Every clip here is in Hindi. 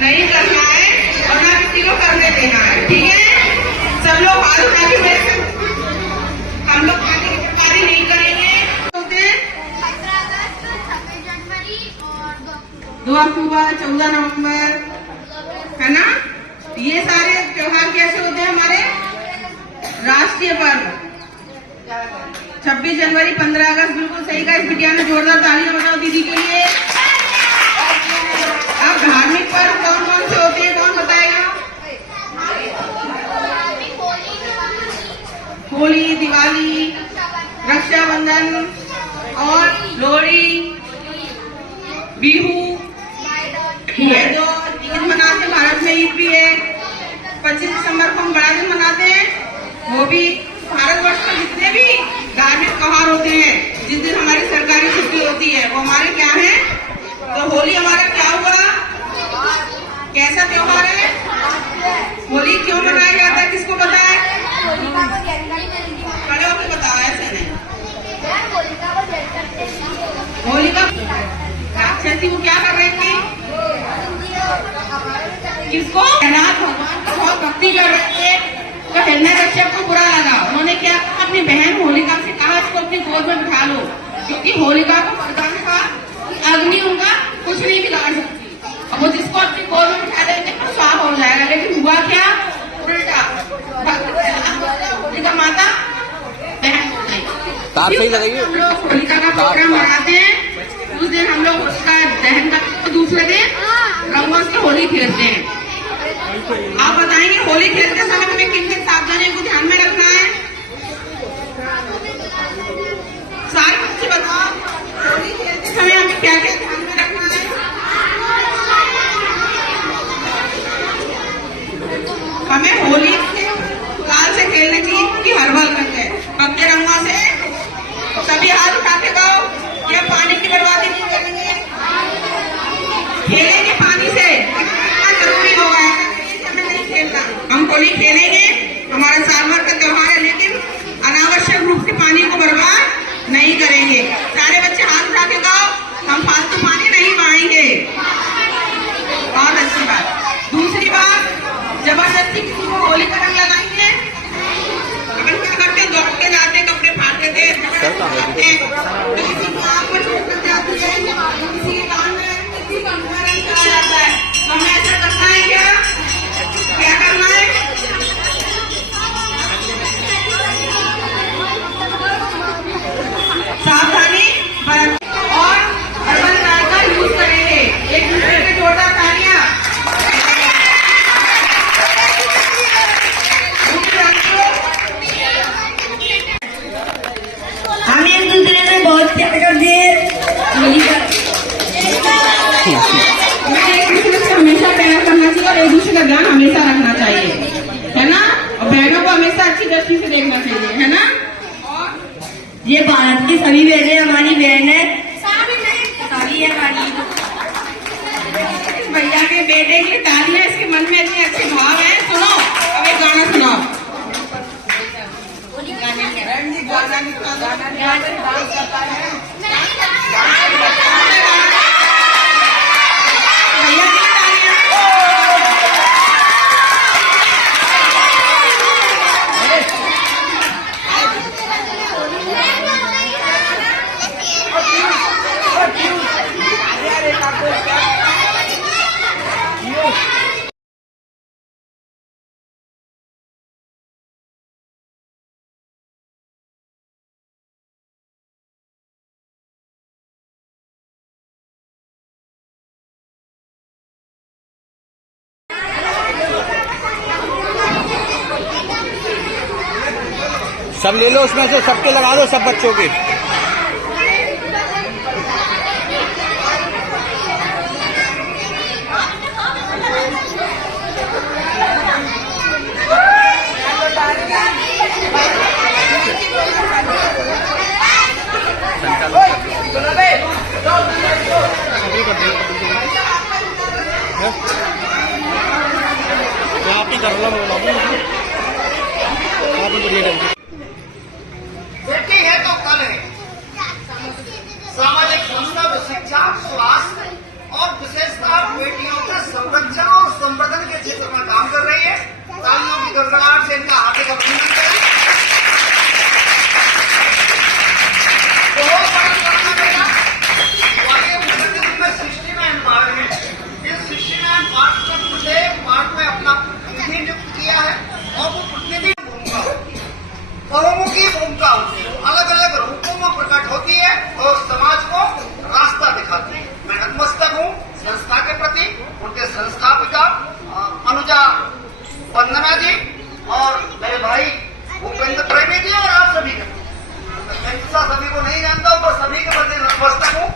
नहीं करना है और ना किसी को करने देना है, ठीक है। सब लोग हाथ उठा के बैठे, हम लोग पानी नहीं करेंगे। 2 अक्टूबर 14 नवंबर है ना, ये सारे त्योहार कैसे होते हैं हमारे राष्ट्रीय पर्व। 26 जनवरी 15 अगस्त, बिल्कुल सही का। इस बिटिया ने जोरदार तालियां बजाओ दीदी के लिए। अब धार्मिक पर्व कौन कौन से होते हैं, कौन बताएगा? होली, दिवाली, रक्षाबंधन और लोहड़ी, बिहू, ईद मनाते। भारत में ईद भी है। 25 दिसंबर को हम बड़ा दिन मनाते हैं। वो भी भारतवर्ष में जितने भी धार्मिक त्योहार होते हैं, जिस दिन हमारी सरकारी छुट्टी होती है, वो हमारे क्या है। तो होली हमारा क्या हुआ, कैसा त्योहार है? होली क्यों मनाया जाता है, किसको पता है? खड़े होकर बताओ, ऐसे नहीं। होलिका राक्षसी को क्या कर रही थी, किसको? भगवान को बहुत भक्ति कर रहे थे। तो हिरण्यकश्यप को बुरा लगा। उन्होंने क्या कहा, अपनी बहन होलिका से कहा इसको अपनी गोद में बिठा लो, क्योंकि होलिका को वरदान था कि अग्नि उनका कुछ नहीं बिगाड़ सकती, और वो जिसको अपनी गोद में बिठा देंगे तो साफ हो जाएगा। लेकिन हुआ क्या, उल्टा। होलिका माता बहन हो गई। हम लोग होलिका का प्रोग्राम मनाते हैं। उस दिन हम लोग उसका दहन करते हैं, दूसरे दिन रंगों से होली खेलते हैं। आप बताएंगे होली खेलते समय हमें किन किन सावधानियों को ध्यान में रखना है? सारे बच्चे बताओ, होली खेलते समय हमें क्या क्या ध्यान में रखना है? हमें होली लाल से खेलने चाहिए, क्योंकि हर्बल रंग है। पक्के रंगों से सभी हाथ उठा के गाओ, ये पानी की बर्बादी नहीं करेंगे, खेलेंगे पानी से। जरूरी होगा, हमें नहीं खेलना। हम होली खेलेंगे, हमारा साल भर का त्योहार है, लेकिन अनावश्यक रूप से पानी को बर्बाद नहीं करेंगे। सारे बच्चे हाथ उठा के गाओ, हम फालतू पानी नहीं बहाएंगे। बहुत अच्छी बात। दूसरी बात, जबरदस्ती किसी को होली का रंग लगाएंगे। अपन क्या करते हैं, दौड़ के जाते, कपड़े फाड़ देते, किसी की आंख में चोट लग जाती है, किसी के कान में, किसी का मुंह रंग चला जाता है। हमें ऐसा करना है क्या? क्या करना है? सावधानी बरतें और हर्बल चाय का यूज करेंगे। एक दूसरे के जोरदार तालियां। हम एक दूसरे से बहुत प्यार करते हैं। हमेशा प्यार करना चाहिए और एक दूसरे का ध्यान हमेशा रखना चाहिए, है ना। और बहनों को हमेशा अच्छी दृष्टि से देखना चाहिए, है ना। ये भारत की सभी बहनें हमारी बहन है, सारी है हमारी। भैया के बेटे की तालियां, इसके मन में इतने अच्छे भाव है। सुनो, अब एक गाना सुनाओ। सब ले लो उसमें से, सबके लगा दो, सब बच्चों के। आप ही कर लो, बेटी है तो कल है। सामाजिक सुरक्षा, शिक्षा, स्वास्थ्य और विशेषकर बेटियों का संरक्षण क्षेत्र में काम कर रही है। तालियों की गड़गड़ाहट से इनका हार्दिक अभिनंदन करें। बहुत बड़ा करना पड़ेगा। में 69 पार्ट है। इस 69 पार्ट में प्रत्येक पार्ट में अपना प्रतिनिधि नियुक्त किया है और वो प्रतिनिधि भूमिका बहुमुखी भूमिका अलग अलग रूपों में प्रकट होती है और समाज को रास्ता दिखाती है। मैं नतमस्तक हूँ संस्था के प्रति, उनके संस्थापिका अनुजा वंदना जी और मेरे भाई भूपेंद्र प्रेमी जी और आप सभी के। मैं सभी को नहीं जानता हूँ पर सभी के प्रति नतमस्तक हूँ।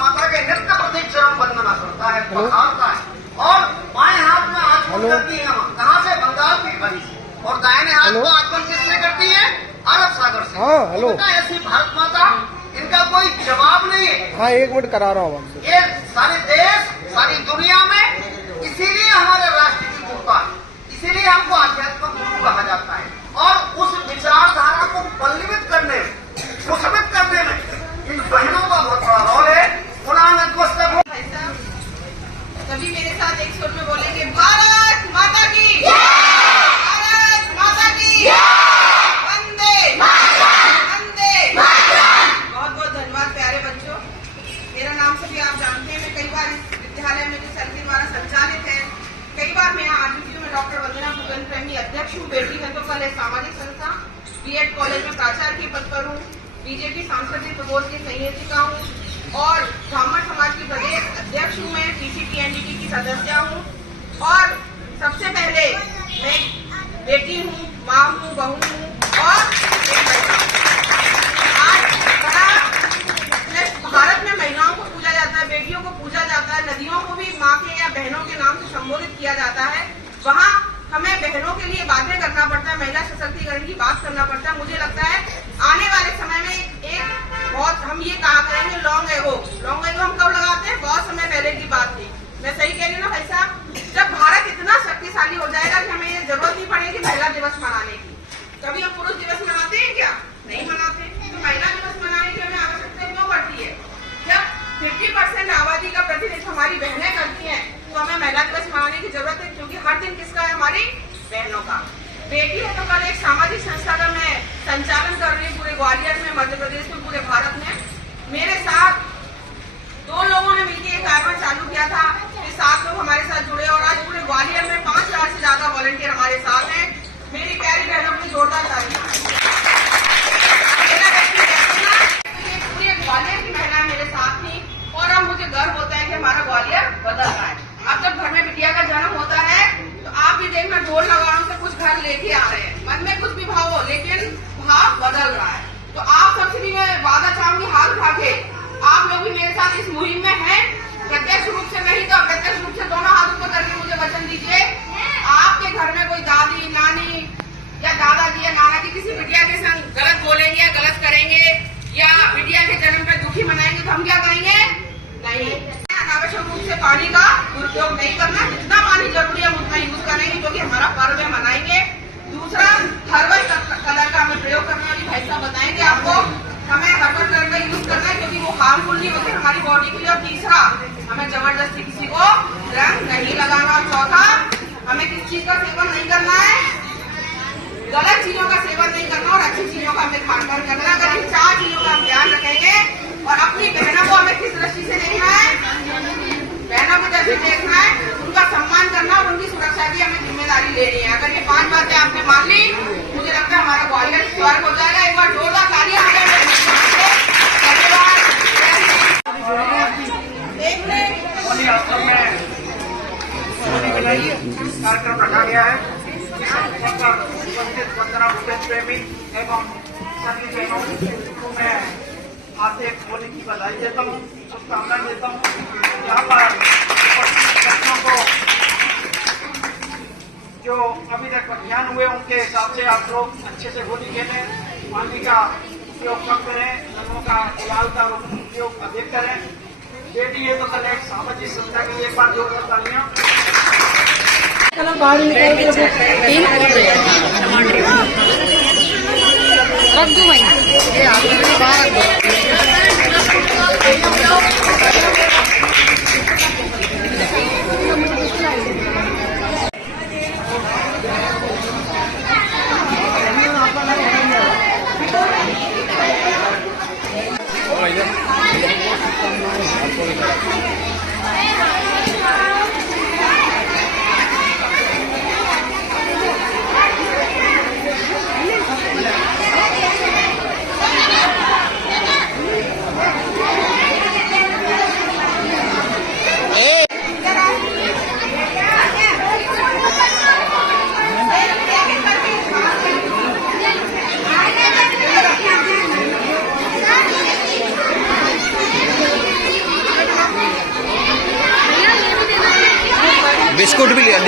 माता के नृत्य प्रति चरण वंदना करता है, पखारता है और बाएं हाथ में आचमन करती है। कहाँ से? बंगाल की खाड़ी से। और दाहिने हाथ में आचमन किससे करती है? अरब सागर से। ऐसी भारत माता, इनका कोई जवाब नहीं है। हाँ, 1 मिनट करा रहा हूँ। ये सारे देश, सारी दुनिया में इसीलिए हमारे राष्ट्र की गुरुता है, इसीलिए हमको आध्यात्मिक गुरु कहा जाता है। और उस विचारधारा को पल्लवित करने में, पुष्पित करने में इन बहनों का बहुत बड़ा रोल है। सभी मेरे साथ एक सुर में बोलेंगे, भारत माता की, भारत माता की, वंदे वंदे। बहुत बहुत धन्यवाद प्यारे बच्चों। मेरा नाम सभी आप जानते हैं। मैं कई बार इस विद्यालय में जो सर के द्वारा संचालित है, कई बार मैं आज में डॉक्टर वंदना भूपेंद्र प्रेमी अध्यक्ष हूँ। बेटी है तो कल सामाजिक संस्था बीएड कॉलेज में प्राचार्य के पद पर हूँ। बीजेपी सांस्कृतिक प्रबोध की संयोजिका हूँ और ब्राह्मण समाज की प्रदेश अध्यक्ष हूँ। मैं टीसीपीएनडीटी की सदस्य हूँ और सबसे पहले मैं बेटी हूँ, माँ हूँ, बहू हूँ और एक महिला हूँ। आज भारत में महिलाओं को पूजा जाता है, बेटियों को पूजा जाता है, नदियों को भी माँ के या बहनों के नाम से संबोधित किया जाता है। वहाँ हमें बहनों के लिए बातें करना पड़ता है, महिला सशक्तिकरण की बात करना पड़ता है। मुझे लगता है आने वाले समय में एक बहुत हम ये कहा करेंगे लॉन्ग एगो हम कब लगाते हैं? बहुत समय पहले की बात थी। मैं सही कह रही हूँ ना भाई साहब? जब भारत इतना शक्तिशाली हो जाएगा कि हमें ये जरूरत नहीं पड़ेगी महिला दिवस मनाने की। कभी हम पुरुष दिवस मनाते हैं क्या? नहीं मनाते। तो महिला दिवस मनाने की हमें आवश्यकता क्यों पड़ती है? जब 50% आबादी का प्रतिनिधित्व हमारी बहनें करती हैं तो हमें महिला दिवस मनाने की जरूरत है, क्योंकि हर दिन किसका है? हमारी बहनों का। बेटी है तो कल एक सामाजिक संस्था का मैं संचालन कर रही हूँ पूरे ग्वालियर में, मध्य प्रदेश में, पूरे भारत में। मेरे साथ 2 लोगों ने मिलकर एक कार्यक्रम चालू किया था। फिर 7 लोग हमारे साथ जुड़े और आज पूरे ग्वालियर में 5000 से ज्यादा वॉलंटियर हमारे साथ हैं। मेरी प्यारी बहनों की जोरदार तालियां। पूरे ग्वालियर की महिलाएं मेरे साथ थी और अब मुझे गर्व होता है कि हमारा ग्वालियर बदल रहा है। अब जब घर में बिटिया का जन्म होता है तो आप भी देखना ढोल नगाड़ों से कुछ घर लेके आ रहे हैं। मन में कुछ भी भाव हो, लेकिन भाव बदल रहा है। तो आप सबसे भी मैं वादा चाहूंगी, हाथ उठा के आप लोग भी मेरे साथ इस मुहिम में हैं। प्रत्यक्ष रूप से नहीं तो अप्रत्यक्ष रूप से दोनों हाथ ऊपर करके मुझे वचन दीजिए, आपके घर में कोई दादी, नानी या दादाजी या नाना जी किसी बिटिया के संग गलत बोलेंगे या गलत करेंगे या बिटिया के जन्म पे दुखी मनाएंगे तो हम क्या करेंगे? नहीं। अनावश्यक रूप से पानी का दुरुपयोग नहीं करना। जितना पानी जरूरी है हम उतना यूज करेंगे, क्योंकि हमारा पर्व है, मनाएंगे। दूसरा, हर्बल कलर का हमें प्रयोग करना है। भाई साहब बताएंगे आपको, हमें हर्बल कलर का यूज करना है क्योंकि वो हार्मफुल नहीं होते हमारी बॉडी के लिए। और तीसरा, हमें जबरदस्ती किसी को रंग नहीं लगाना। और चौथा, हमें किस चीज का सेवन नहीं करना है? गलत चीजों का सेवन नहीं करना और अच्छी चीजों का हमें खान पान करना। अगर इन 4 चीजों का हम ध्यान रखेंगे और अपनी बहनों को हमें किस दृष्टि से देखना है? बहनों को जैसे देखना है, उनका सम्मान करना और उनकी सुरक्षा की हमें जिम्मेदारी लेनी है। अगर ये 5 बातें आपने मान ली, मुझे लगता है हमारा ग्वालियर स्वर्ग हो जाएगा। एक बार जोरदार तालियां कार्यक्रम रखा गया है। वंदना भूपेंद्र प्रेमी एवं सभी बहनों को मैं हार्दिक होली की बधाई देता हूँ, शुभकामनाएं देता हूँ। यहाँ पर बच्चों को जो अभी तक व्याख्यान हुए उनके हिसाब से आप लोग अच्छे से होली खेलें, पानी का उपयोग कम करें, रंगों का, गुलाल का उपयोग अधिक करें। बेटी है तो कल एक सामाजिक संस्था के लिए एक बार जोरदार तालियां। बाहर निकाल रख दो भाई, ये आदमी बाहर रख दो।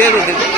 दे दो